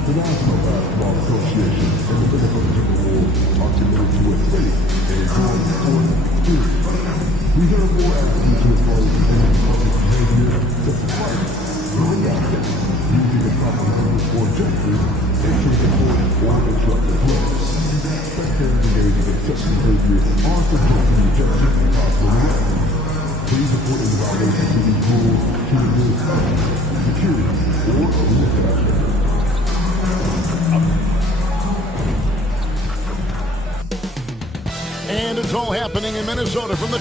The National Basketball Association and the Minnesota Timberwolves are committed to a safe and enjoyable sports experience. We hear more attitude to avoid any public behavior, such as fighting, throwing objects, using improper language or gestures, entering the court, or disrupting play. Spectators engaging in such behavior are subject to rejection and possible arrest. Please report any violations to these rules to the nearest security or police staff. And it's all happening in Minnesota from the...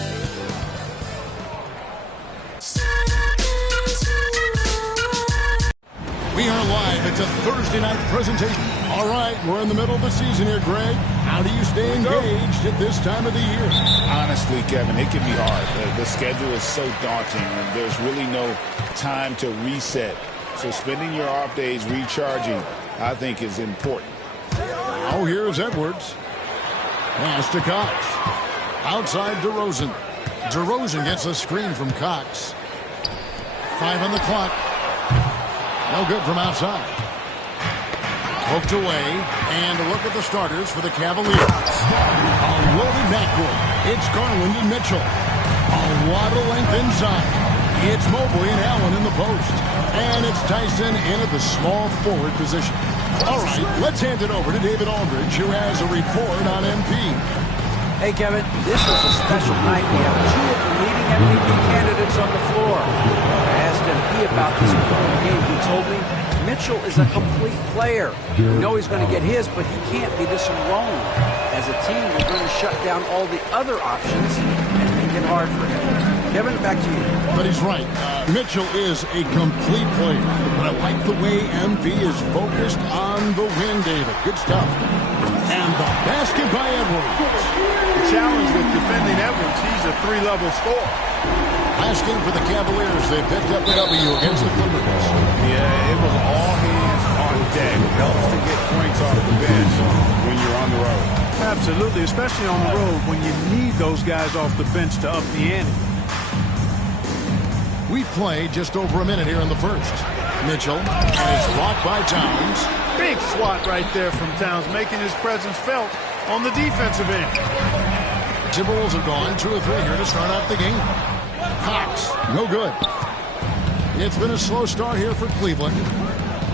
We are live. It's a Thursday night presentation. All right, we're in the middle of the season here, Greg. How do you stay engaged at this time of the year? Honestly, Kevin, it can be hard. The schedule is so daunting, and there's really no time to reset. So spending your off days recharging, I think, is important. Now here's Edwards. Pass to Cox. Outside DeRozan. DeRozan gets a screen from Cox. 5 on the clock. No good from outside. Poked away. And a look at the starters for the Cavaliers. A loaded backcourt. It's Garland and Mitchell. A lot of length inside. It's Mobley and Allen in the post. And it's Tyson in at the small forward position. All right, let's hand it over to David Aldridge, who has a report on MP. Hey, Kevin, this is a special night. We have 2 of the leading MVP candidates on the floor. I asked MP about this before the game. He told me Mitchell is a complete player. We know he's going to get his, but he can't be this alone. As a team, we're going to shut down all the other options and make it hard for him. Kevin, back to you. But he's right. Mitchell is a complete player. But I like the way MP is focused on the win, David. Good stuff. And the basket by Edwards. The challenge with defending Edwards, he's a 3-level scorer. Last game for the Cavaliers, they picked up the W against the Clippers. Yeah, it was all hands on deck. Helps to get points off the bench when you're on the road. Absolutely, especially on the road when you need those guys off the bench to up the ante. We play just over a minute here in the first. Mitchell, and it's blocked by Towns. Big swat right there from Towns, making his presence felt on the defensive end. Timberwolves have gone 2 or 3 here to start out the game. Cox, no good. It's been a slow start here for Cleveland.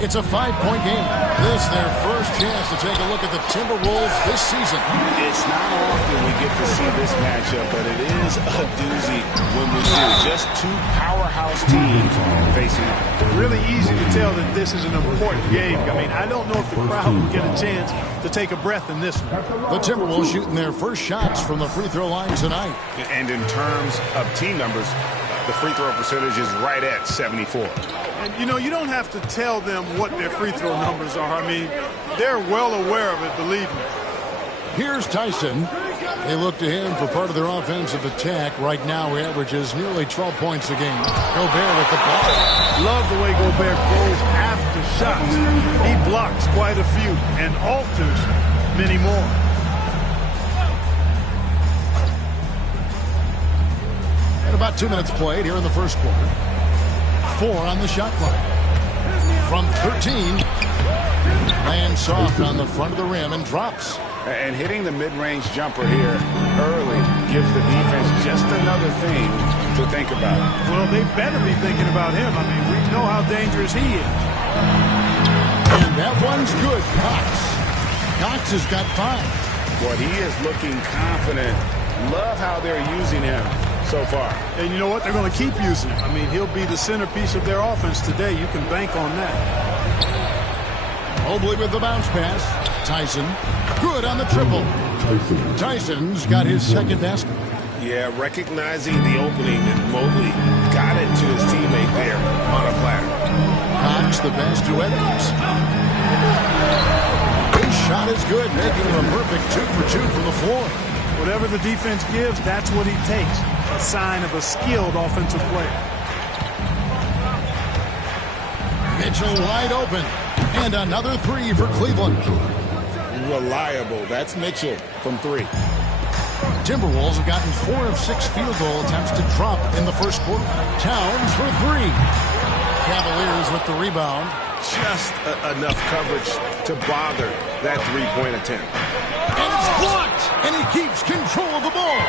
It's a 5-point game. This is their first chance to take a look at the Timberwolves this season. It's not often we get to see this matchup, but it is a doozy when we do. Just 2 powerhouse teams facing off. Really easy to tell that this is an important game. I mean, I don't know if the crowd will get a chance to take a breath in this one. The Timberwolves shooting their first shots from the free throw line tonight. And in terms of team numbers, the free throw percentage is right at 74. And, you know, you don't have to tell them what their free throw numbers are. I mean, they're well aware of it, believe me. Here's Tyson. They look to him for part of their offensive attack. Right now, he averages nearly 12 points a game. Gobert with the ball. Love the way Gobert goes after shots. He blocks quite a few and alters many more. And about 2 minutes played here in the first quarter. 4 on the shot clock. From 13, lands soft on the front of the rim and drops. And hitting the mid-range jumper here early gives the defense just another thing to think about. Well, they better be thinking about him. I mean, we know how dangerous he is. And that one's good. Cox has got 5. Boy, he is looking confident. Love how they're using him so far. And you know what? They're going to keep using him. I mean, he'll be the centerpiece of their offense today. You can bank on that. Mobley with the bounce pass. Tyson, good on the triple. Tyson's got his second basket. Yeah, recognizing the opening, and Mobley got it to his teammate there on a platter. Cox the pass to Edwards. His shot is good, making him a perfect 2 for 2 from the floor. Whatever the defense gives, that's what he takes. A sign of a skilled offensive player. Mitchell wide open. And another three for Cleveland. Reliable. That's Mitchell from 3. Timberwolves have gotten 4 of 6 field goal attempts to drop in the first quarter. Towns for 3. Cavaliers with the rebound. Just enough coverage to bother that three-point attempt. And it's blocked. And he keeps control of the ball.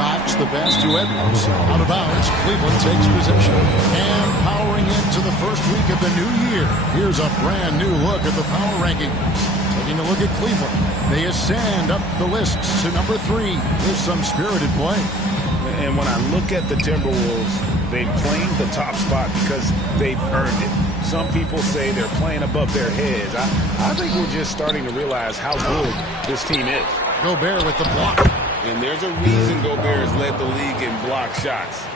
Cox, the pass to Edwards. Out of bounds. Cleveland takes possession. And powering into the first week of the new year. Here's a brand new look at the power rankings. Taking a look at Cleveland. They ascend up the list to number 3. There's some spirited play. And when I look at the Timberwolves, they've claimed the top spot because they've earned it. Some people say they're playing above their heads. I think we're just starting to realize how good this team is. Gobert with the block. And there's a reason Gobert has led the league in block shots.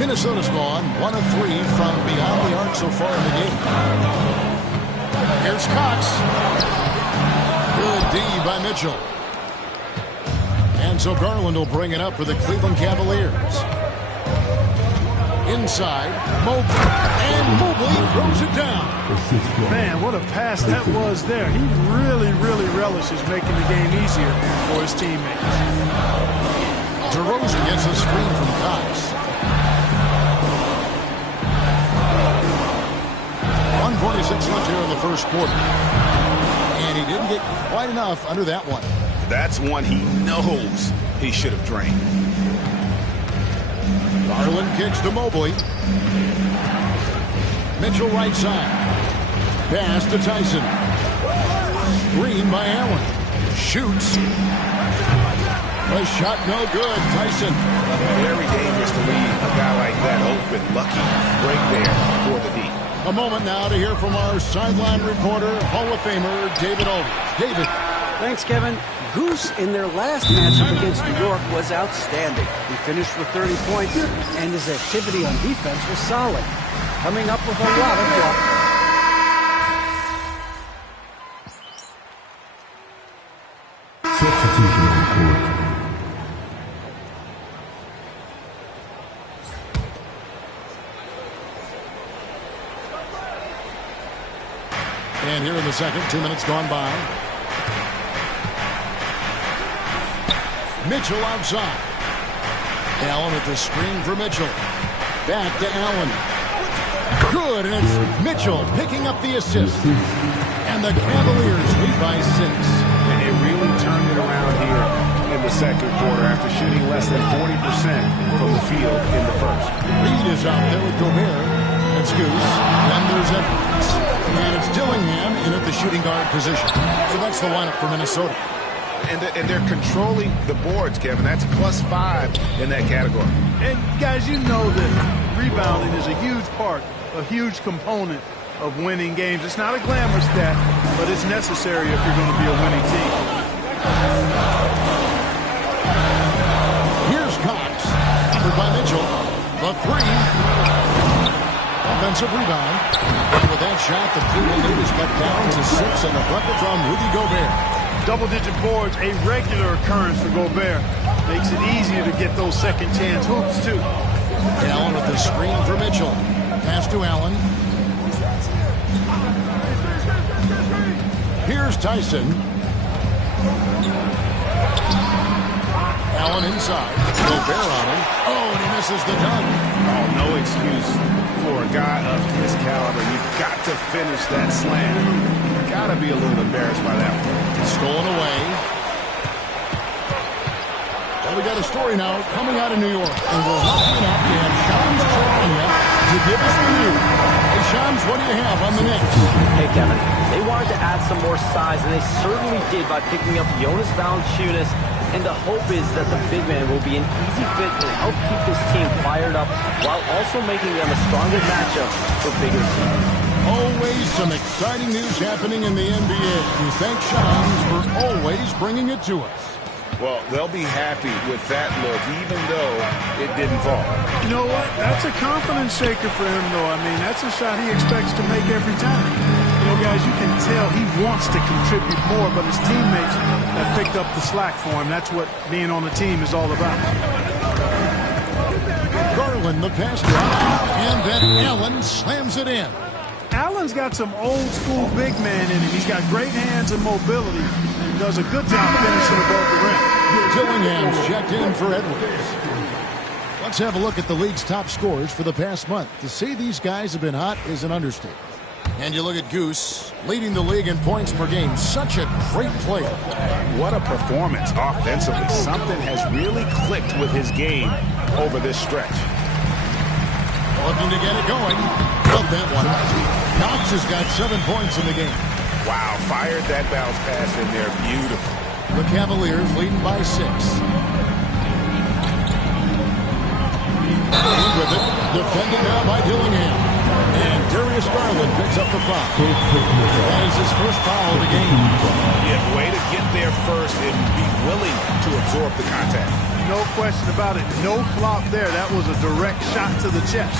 Minnesota's gone 1 of 3 from beyond the arc so far in the game. Here's Cox. Good D by Mitchell. And so Garland will bring it up for the Cleveland Cavaliers. Inside, Mobley. And Mobley throws it down. Man, what a pass that was there. He really, really relishes making the game easier for his teammates. DeRozan gets a screen from Cox. 1:46 left here in the first quarter. And he didn't get quite enough under that one. That's one he knows he should have drained. Garland kicks to Mobley. Mitchell right side. Pass to Tyson. Screen by Allen. Shoots. A shot no good. Tyson. Very dangerous to leave a guy like that open. Lucky break there for the D. A moment now to hear from our sideline reporter, Hall of Famer David Aldridge. David. Thanks, Kevin. Goose in their last matchup against New York was outstanding. He finished with 30 points, and his activity on defense was solid, coming up with a lot of blocks. Substitution on the court. And here in the second, 2 minutes gone by. Mitchell outside. Allen at the screen for Mitchell. Back to Allen. Good, and it's Mitchell picking up the assist. And the Cavaliers lead by 6. And it really turned it around here in the second quarter after shooting less than 40% from the field in the first. Reed is out there with Gobert. That's Goose. Then there's Edwards. And it's Dillingham in at the shooting guard position. So that's the lineup for Minnesota. And they're controlling the boards, Kevin. That's +5 in that category. And guys, you know that rebounding is a huge part, a huge component of winning games. It's not a glamour stat, but it's necessary if you're going to be a winning team. Here's Cox. Covered by Mitchell. The 3. Offensive rebound. And with that shot, the Cleveland lead is cut down to 6 and a bucket from Rudy Gobert. Double-digit boards, a regular occurrence for Gobert. Makes it easier to get those second-chance hoops, too. Allen with the screen for Mitchell. Pass to Allen. Here's Tyson. Allen inside. Gobert on him. Oh, and he misses the dunk. Oh, no excuse for a guy of his caliber. You've got to finish that slam. Got to be a little embarrassed by that one. Stolen away. Well, we got a story now coming out of New York, and we're lucky enough to have Shams Charania to give us the news. Hey, Shams, what do you have on the Knicks? Hey, Kevin. They wanted to add some more size, and they certainly did by picking up Jonas Valanciunas. And the hope is that the big man will be an easy fit to help keep this team fired up while also making them a stronger matchup for bigger teams. Always some exciting news happening in the NBA. We thank Shams for always bringing it to us. Well, they'll be happy with that look, even though it didn't fall. You know what? That's a confidence shaker for him, though. I mean, that's a shot he expects to make every time. You know, guys, you can tell he wants to contribute more, but his teammates have picked up the slack for him. That's what being on the team is all about. Garland, the pass drop, and then Allen slams it in. Allen's got some old-school big man in him. He's got great hands and mobility, and does a good job finishing above the rim. Dillingham's checked in for Edwards. Let's have a look at the league's top scorers for the past month. To say these guys have been hot is an understatement. And you look at Goose, leading the league in points per game. Such a great player. What a performance offensively. Something has really clicked with his game over this stretch. Looking to get it going. Love that one. Cox has got 7 points in the game. Wow, fired that bounce pass in there. Beautiful. The Cavaliers leading by 6. In with it. Defended now by Dillingham. And Darius Garland picks up the foul. That is his first foul of the game. Yeah, way to get there first and be willing to absorb the contact. No question about it. No flop there. That was a direct shot to the chest.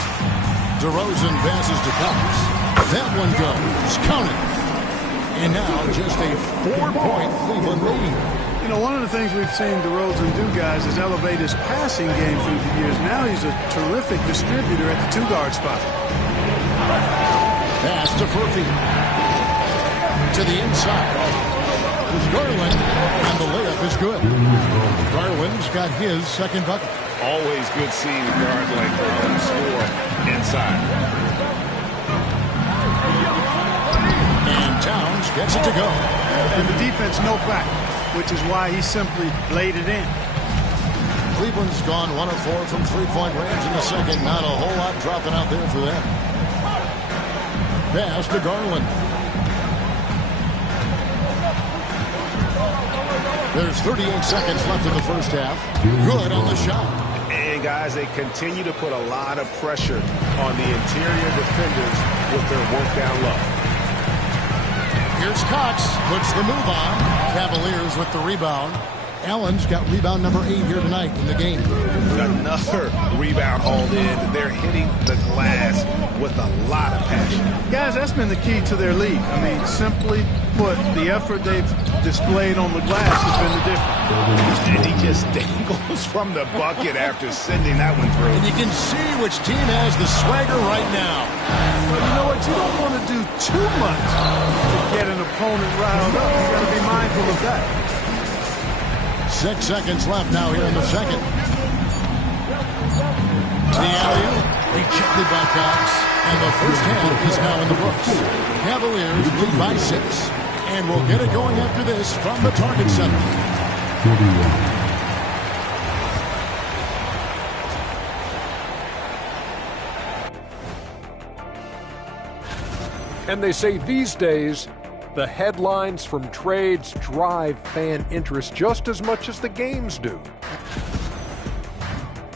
DeRozan passes to Cox. That one goes. Counted. And now just a 4-point Cleveland lead. You know, one of the things we've seen DeRozan do, guys, is elevate his passing game through the years. Now he's a terrific distributor at the 2-guard spot. Pass to Furphy. To the inside. It's Garland, and the layup is good. Garland's got his second bucket. Always good seeing a guard like Garland score inside. And Towns gets it to go. And the defense no back, which is why he simply laid it in. Cleveland's gone 1 of 4 from three-point range in the second. Not a whole lot dropping out there for them. Pass to Garland. There's 38 seconds left in the first half. Good on the shot. And guys, they continue to put a lot of pressure on the interior defenders with their work down low. Here's Cox, puts the move on. Cavaliers with the rebound. Allen's got rebound number 8 here tonight in the game. Another rebound hauled in. They're hitting the glass with a lot of passion. Guys, that's been the key to their lead. I mean, simply put, the effort they've displayed on the glass has been the difference. And he just dangles from the bucket after sending that one through. And you can see which team has the swagger right now. But you know what? You don't want to do too much to get an opponent riled up. You got to be mindful of that. 6 seconds left now here in the second. The alley-oop rejected by Cox. And the first half is now in the books. Cavaliers lead by 6. And we'll get it going after this from the Target Center. And they say these days, the headlines from trades drive fan interest just as much as the games do.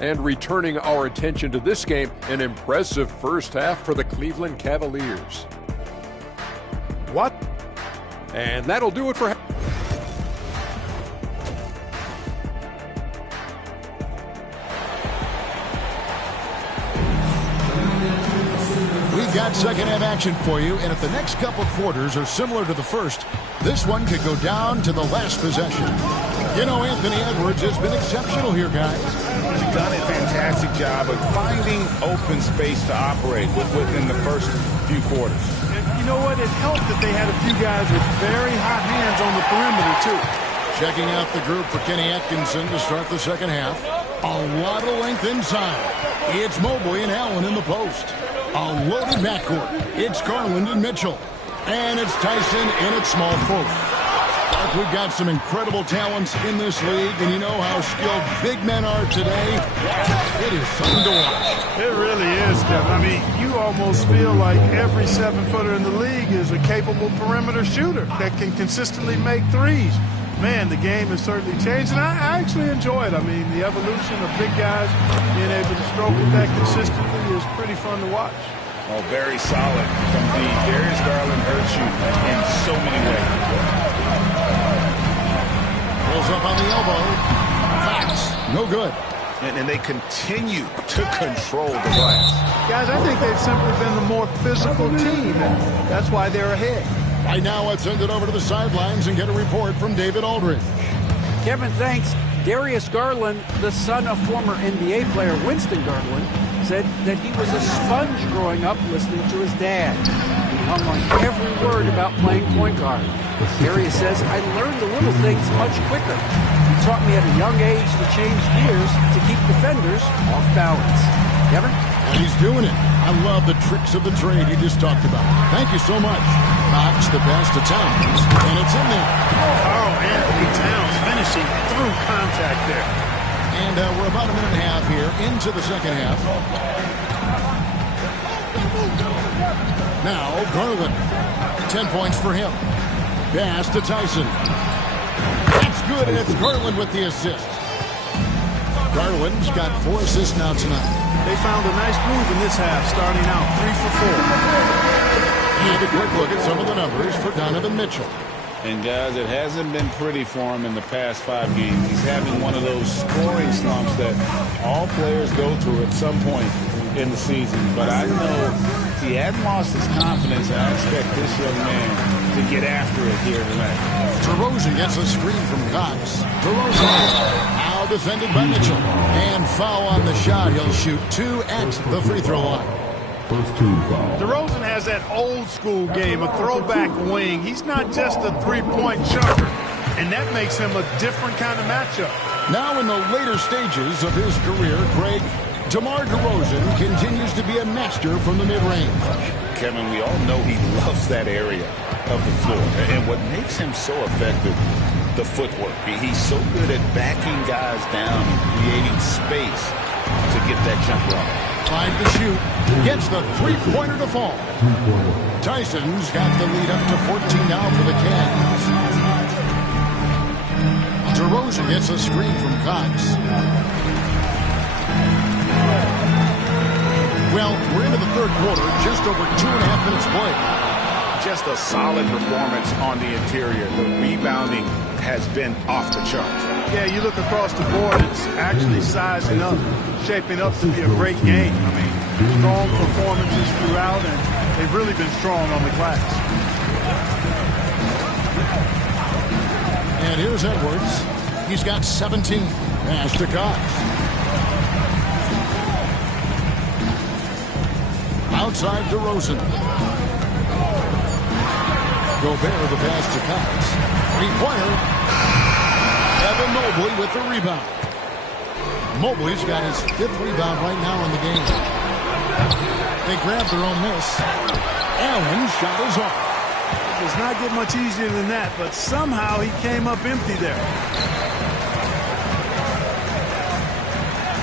And returning our attention to this game, an impressive first half for the Cleveland Cavaliers. What? And that'll do it for... We've got second half action for you, and if the next couple quarters are similar to the first, this one could go down to the last possession. You know, Anthony Edwards has been exceptional here, guys. He's done a fantastic job of finding open space to operate within the first few quarters. And you know what? It helped that they had a few guys with very hot hands on the perimeter, too. Checking out the group for Kenny Atkinson to start the second half. A lot of length inside. It's Mobley and Allen in the post. A loaded backcourt. It's Garland and Mitchell. And it's Tyson and it's small forward. Mark, we've got some incredible talents in this league, and you know how skilled big men are today. It is something to watch. It really is, Kevin. I mean, you almost feel like every 7-footer in the league is a capable perimeter shooter that can consistently make threes. Man, the game has certainly changed, and I actually enjoy it. I mean, the evolution of big guys being able to stroke it that consistently is pretty fun to watch. Oh, very solid from the Darius Garland hurts you in so many ways. Pulls up on the elbow. Fox, no good. And they continue to control the glass. Guys, I think they've simply been the more physical team, and that's why they're ahead. Right now, let's send it over to the sidelines and get a report from David Aldridge. Kevin, thanks. Darius Garland, the son of former NBA player Winston Garland, said that he was a sponge growing up listening to his dad. He hung on every word about playing point guard. Darius says, I learned the little things much quicker. He taught me at a young age to change gears to keep defenders off balance. Kevin? And he's doing it. I love the tricks of the trade he just talked about. Thank you so much. Cox the pass to Towns, and it's in there. Oh, Anthony Towns finishing through contact there. And we're about a minute and a half here into the second half. Now, Garland. 10 points for him. Pass to Tyson. That's good, and it's Garland with the assist. Garland's got 4 assists now tonight. They found a nice groove in this half, starting out 3 for 4. And a quick look at some of the numbers for Donovan Mitchell. And, guys, it hasn't been pretty for him in the past 5 games. He's having one of those scoring slumps that all players go through at some point in the season. But I know he hadn't lost his confidence, and I expect this young man to get after it here tonight. DeRozan gets a screen from Cox. DeRozan now defended by Mitchell. And foul on the shot. He'll shoot 2 at the free throw line. First team foul. DeRozan has that old school game, a throwback wing. He's not just a three-point chunker, and that makes him a different kind of matchup. Now in the later stages of his career, Greg, DeMar DeRozan continues to be a master from the mid-range. Kevin, we all know he loves that area of the floor. And what makes him so effective, the footwork. He's so good at backing guys down and creating space to get that jumper off. 5 to shoot. Gets the three-pointer to fall. Tyson's got the lead up to 14 now for the Cavs. DeRozan gets a screen from Cox. Well, we're into the third quarter, just over 2.5 minutes played. Just a solid performance on the interior. The rebounding has been off the charts. Yeah, you look across the board, it's actually sizing up, shaping up to be a great game. I mean, strong performances throughout, and they've really been strong on the glass. And here's Edwards. He's got 17. Pass to Cox. Outside DeRozan. Gobert the pass to Cox. Three-pointer. Evan Mobley with the rebound. Mobley's got his 5th rebound right now in the game. They grab their own miss. Allen's shot is off. It does not get much easier than that, but somehow he came up empty there.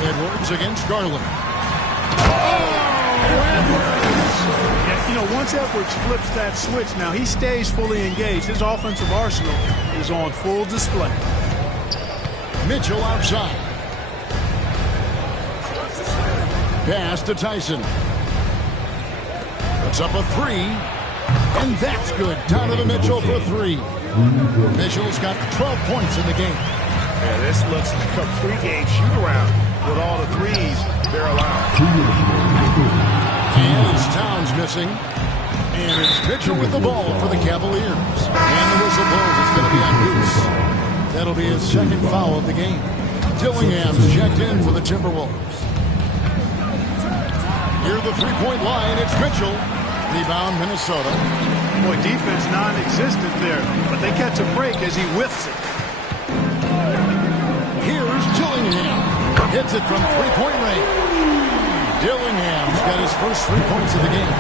Edwards against Garland. And, you know, once Edwards flips that switch, now he stays fully engaged. His offensive arsenal is on full display. Mitchell outside. Pass to Tyson. Puts up a 3. And that's good. Donovan Mitchell for 3. Mitchell's got 12 points in the game. Yeah, this looks like a pregame shoot-around with all the threes they're allowed. And it's Towns missing. And it's Mitchell with the ball for the Cavaliers. And the whistle blows. It's going to be on Goose. That'll be his 2nd foul of the game. Dillingham's checked in for the Timberwolves. Near the three-point line, it's Mitchell. Rebound, Minnesota. Boy, defense non-existent there, but they catch a break as he whiffs it. Here's Dillingham. Hits it from three-point range. Dillingham's got his first 3 points of the game.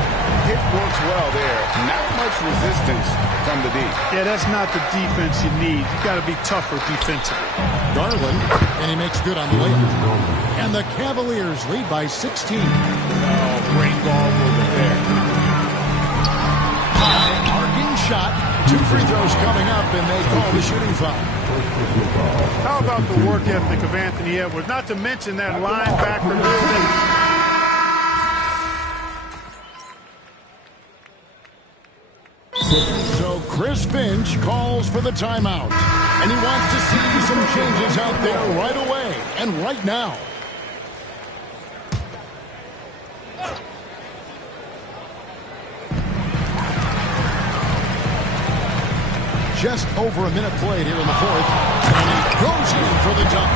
It works well there. Not much resistance from the D. Yeah, that's not the defense you need. You got to be tougher defensively. Garland, and he makes good on the layup. And the Cavaliers lead by 16. Oh, great ball movement there. Arcing shot. 2 free throws coming up, and they call the shooting foul. How about the work ethic of Anthony Edwards? Not to mention that linebacker movement. So Chris Finch calls for the timeout, and he wants to see some changes out there right away and right now. Just over a minute played here in the 4th, and he goes in for the dunk.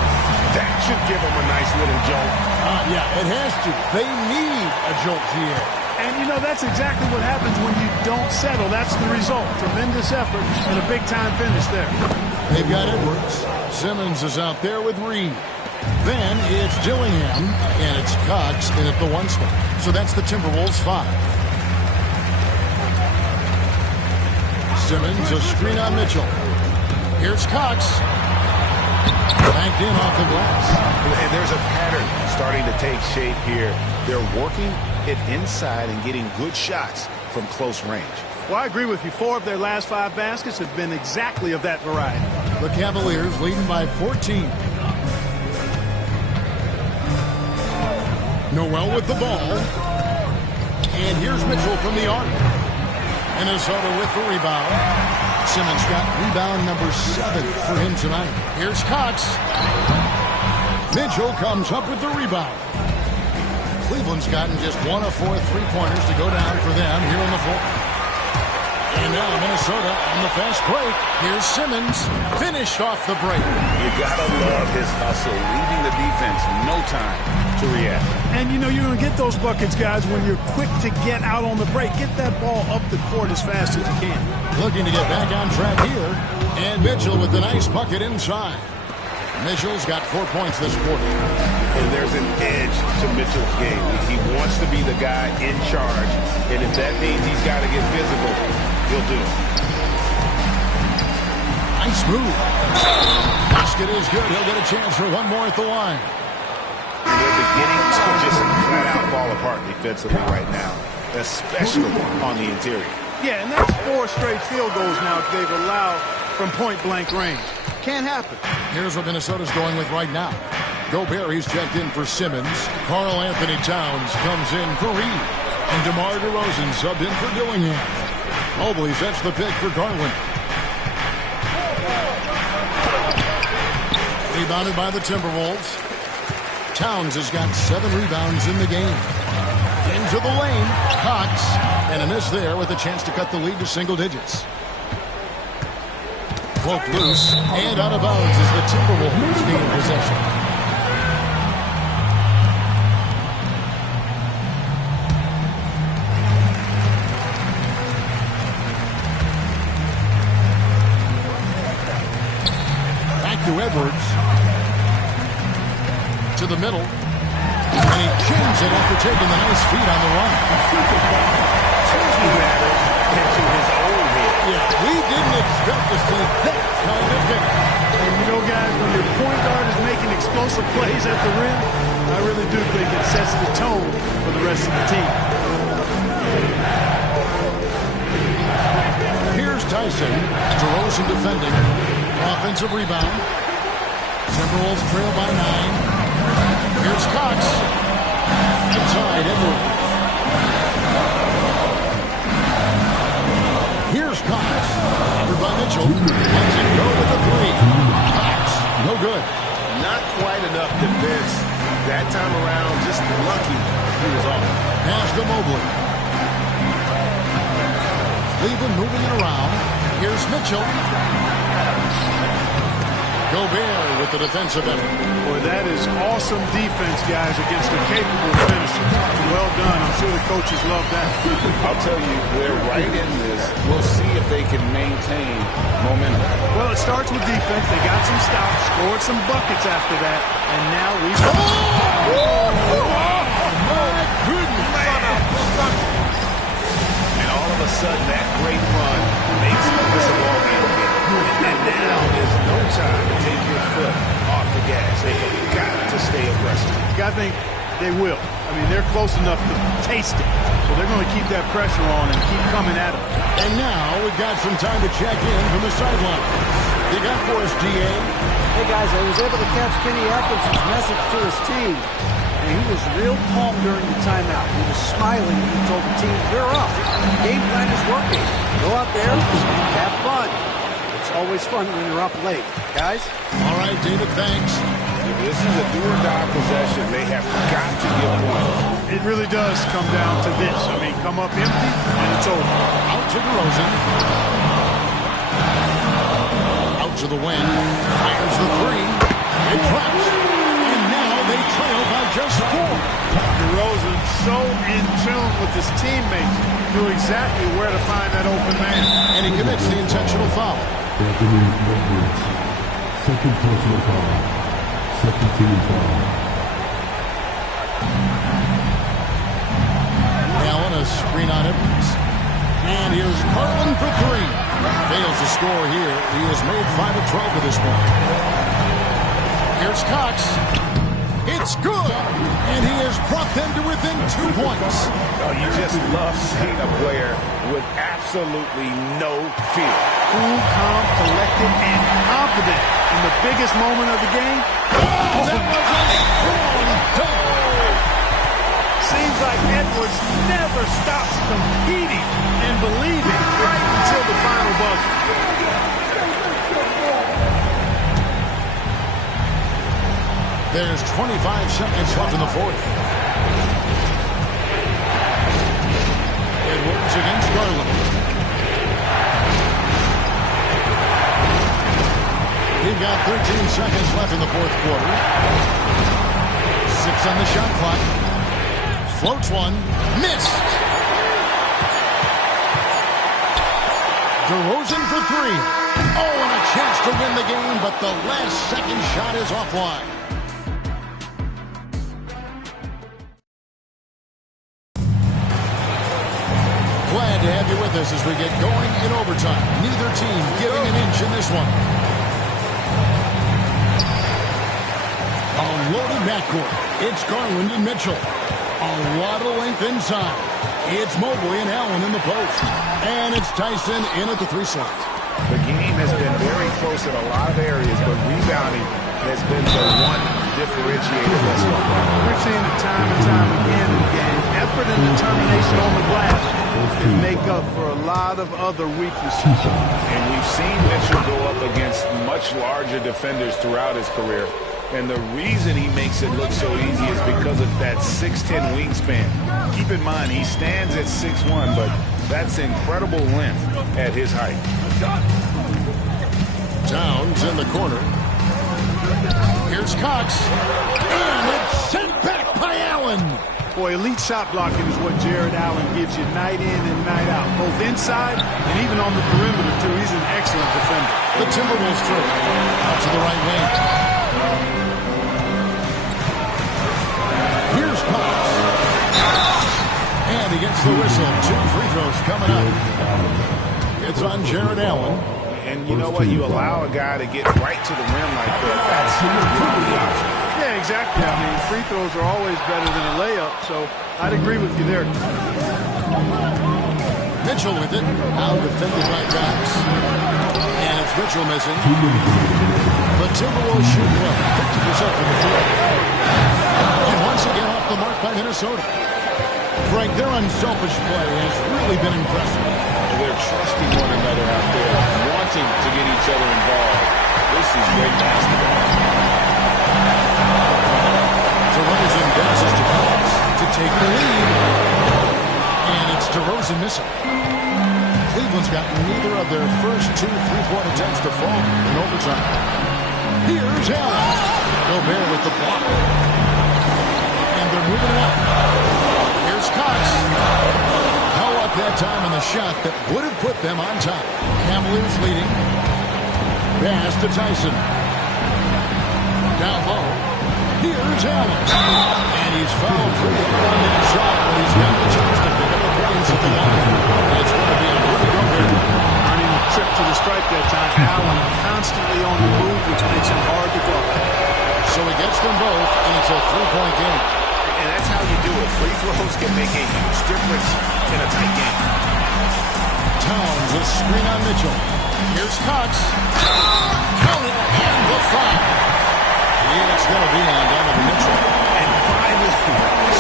That should give them a nice little jolt. Yeah, it has to. They need a jolt, GA. And, you know, that's exactly what happens when you don't settle. That's the result. Tremendous effort and a big-time finish there. They've got Edwards. Simmons is out there with Reed. Then it's Dillingham, and it's Cox in at the 1 spot. So that's the Timberwolves 5. Simmons, a screen on Mitchell. Here's Cox. Banked in off the glass. And there's a pattern starting to take shape here. They're working it inside and getting good shots from close range. Well, I agree with you. 4 of their last 5 baskets have been exactly of that variety. The Cavaliers leading by 14. Noel with the ball. And here's Mitchell from the arc. Minnesota with the rebound. Simmons got rebound number 7 for him tonight. Here's Cox. Mitchell comes up with the rebound. Cleveland's gotten just 1 of 4 3-pointers to go down for them here on the floor. And now Minnesota on the fast break. Here's Simmons. Finished off the break. You gotta love his hustle, leaving the defense no time to react. And, you know, you're going to get those buckets, guys, when you're quick to get out on the break. Get that ball up the court as fast as you can. Looking to get back on track here. And Mitchell with the nice bucket inside. Mitchell's got 4 points this quarter. And there's an edge to Mitchell's game. He wants to be the guy in charge. And if that means he's got to get physical, he'll do it. Nice move. Basket is good. He'll get a chance for 1 more at the line. They're beginning to just flat out fall apart defensively right now, especially on the interior. Yeah, and that's 4 straight field goals now they've allowed from point-blank range. Can't happen. Here's what Minnesota's going with right now. Gobert, he's checked in for Simmons. Karl Anthony Towns comes in for Reed. And DeMar DeRozan subbed in for Dillingham. Mobley sets the pick for Garland. Rebounded by the Timberwolves. Towns has got 7 rebounds in the game. Into the lane, Cox. And a miss there with a chance to cut the lead to single digits. Broke loose and out of bounds as the Timberwolves gain possession. Back to Edwards. To the middle. And he jams it after taking the nice feed on the run. Into his own head. Yeah, we didn't expect to see that kind of finish. And you know, guys, when your point guard is making explosive plays at the rim, I really do think it sets the tone for the rest of the team. Here's Tyson. DeRozan defending. Offensive rebound. Timberwolves trail by 9. Here's Cox. Inside Edwards. Here's Cox. Covered by Mitchell. Lets it go with the 3. Cox. No good. Not quite enough defense that time around. Just lucky he was off. Pass to Mobley. Cleveland moving it around. Here's Mitchell. Gobert with the defensive effort. Boy, that is awesome defense, guys, against a capable finisher. Well done. I'm sure the coaches love that. I'll tell you, they're right in this. We'll see if they can maintain momentum. Well, it starts with defense. They got some stops, scored some buckets after that, and now we... My goodness. And all of a sudden, that great run makes this a ball game again. And now there's no time to take your foot off the gas. They have got to stay aggressive. I think they will. I mean, they're close enough to taste it. So they're going to keep that pressure on and keep coming at it. And now we've got some time to check in from the sideline. You got for us, DA? Hey, guys, I was able to catch Kenny Atkinson's message to his team. And he was real calm during the timeout. He was smiling when he told the team, we're up. The game plan is working. Go out there and have fun. It's always fun when you're up late. Guys? All right, David, thanks. This is a do-or-die possession. They have got to get points. It really does come down to this. I mean, come up empty, and it's over. Out to DeRozan. Out to the wing. Fires the 3. It drops. his teammates knew exactly where to find that open man. And he commits the intentional foul. Anthony Edwards. Second personal foul. Second team foul. Allen, a screen on Edwards. And here's Garland for three. Fails to score here. He has made 5 of 12 to this point. Here's Cox. It's good. And he has brought them to within 2 points. Oh, you just love seeing a player with absolutely no fear. Cool, calm, collected, and confident in the biggest moment of the game. Oh, that was a strong dunk. Seems like Edwards never stops competing and believing right until the final buzzer. There's 25 seconds left in the fourth. Edwards against Garland. We've got 13 seconds left in the fourth quarter. 6 on the shot clock. Floats one. Missed. DeRozan for three. Oh, and a chance to win the game, but the last second shot is offline. Glad to have you with us as we get going in overtime. Neither team giving an inch in this one. A loaded backcourt. It's Garland and Mitchell. A lot of length inside. It's Mobley and Allen in the post. And it's Tyson in at the 3 slot. The game has been very close in a lot of areas, but rebounding has been the one differentiator thus far. We've seen it time and time again in games. Effort and determination on the glass can make up for a lot of other weaknesses. And we've seen Mitchell go up against much larger defenders throughout his career. And the reason he makes it look so easy is because of that 6'10" wingspan. Keep in mind, he stands at 6'1", but that's incredible length at his height. Towns in the corner. Here's Cox. And it's sent back by Allen. Boy, elite shot blocking is what Jared Allen gives you night in and night out, both inside and even on the perimeter, too. He's an excellent defender. The Timberwolves through. Out to the right wing. Here's Cox. And he gets the whistle. 2 free throws coming up. It's on Jared Allen. And you know what? You allow a guy to get right to the rim like that. That's really the option. Yeah, exactly. I mean, free throws are always better than a layup, so I'd agree with you there. Mitchell with it. Now defended by Cox. And it's Mitchell missing. The Timberwolves shoot well. 50% from the field. And once again off the mark by Minnesota. Greg, their unselfish play has really been impressive. They're trusting one another out there, wanting to get each other involved. This is great basketball. DeRozan passes to Cox to take the lead. And it's DeRozan missing. Cleveland's got neither of their first 2 3-point attempts to fall in overtime. Here's Allen. Gobert with the block. And they're moving it up. Here's Cox. That time on the shot that would have put them on top. Cavaliers leading. Pass to Tyson. Down low. Here's Allen. And he's fouled free on that shot, but he's got the chance to pick up the points at the line. It's going to be a really good game. Earning a trip to the stripe that time. Allen constantly on the move, which makes him hard to guard. So he gets them both, and it's a 3-point game. And that's how you do it. Free throws can make a huge difference in a tight game. Towns a screen on Mitchell. Here's Cox. Count it, and the foul. Yeah, it's going to be on Donovan Mitchell. And 5 is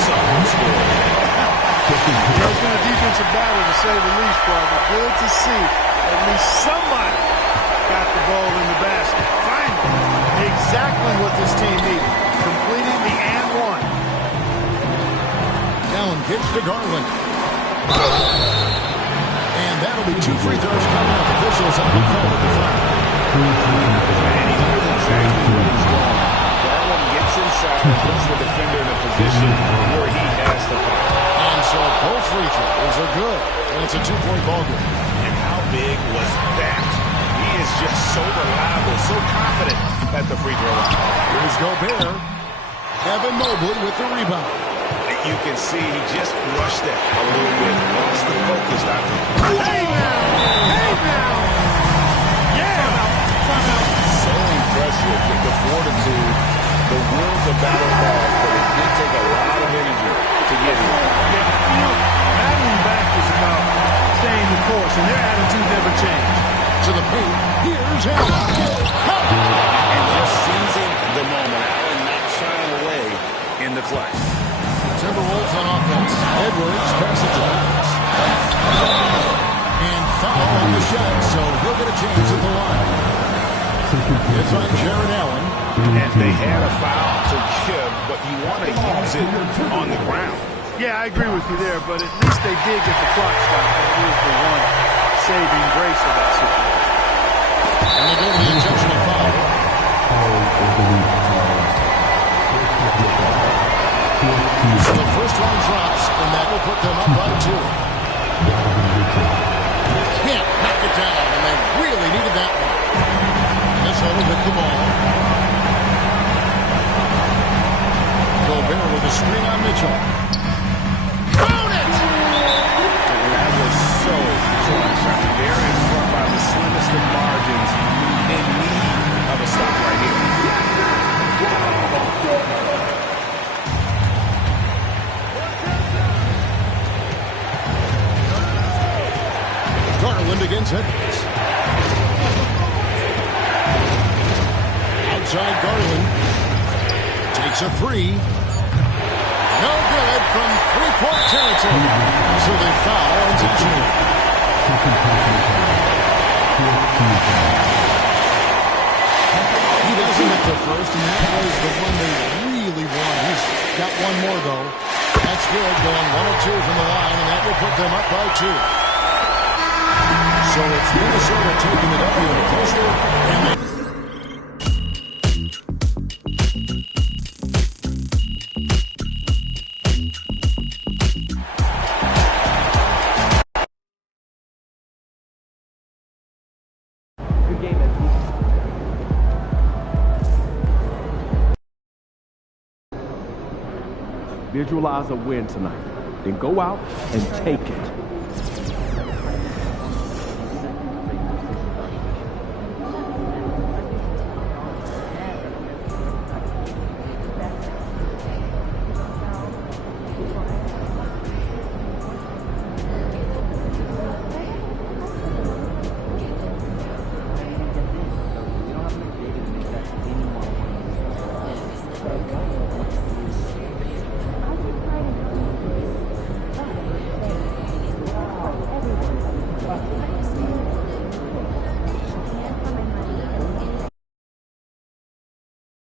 solid score. There's been a defensive battle, to say the least, brother. Good to see at least somebody got the ball in the basket. Finally, exactly what this team needed. Completing the and one. Allen kicks to Garland. And that'll be 2 free throws coming up. Officials have been called at the front. And he knows exactly where he's going. Garland gets inside and puts the defender in a position where he has the ball. And so Both free throws are good, and it's a two-point ball game. And how big was that? He is just so reliable, so confident at the free throw line. Here's Gobert. Evan Mobley with the rebound. You can see he just rushed it a little bit. Lost the focus, Doctor. Hey now! Hey now! Yeah! Timeout. So impressive with the fortitude, the will to battle back, but it did take a lot of energy to get here. Yeah, battling back is about staying the course, and their attitude never changed. To the paint. Here's Allen. And just seizing the moment. Allen not shying away in the clutch. Timberwolves on offense. Edwards passes to Hawks. And foul on the shot, so he'll get a chance at the line. It's on Jared Allen. And they had a foul to give, but you want to use it on the ground. Yeah, I agree with you there, but at least they did get the clock stopped. That is the one saving grace of that situation. And they go to the intentional foul. So the first one drops, and that will put them up by 2. Can't knock it down, and they really needed that one. Minnesota with the ball. Gobert with a screen on Mitchell. Found it! That was so close. I mean, they're in front by the slimmest of margins, in need of a stop right here. Garland against Edwards. Outside Garland. Takes a 3. No good from three-point territory. So they foul intentionally. He doesn't hit the first, and that was the one they really won. He's got one more, though. That's good, going 1 of 2 from the line, and that will put them up by 2. So it's Minnesota taking it up here closer, and they... Visualize a win tonight. Then go out and take it.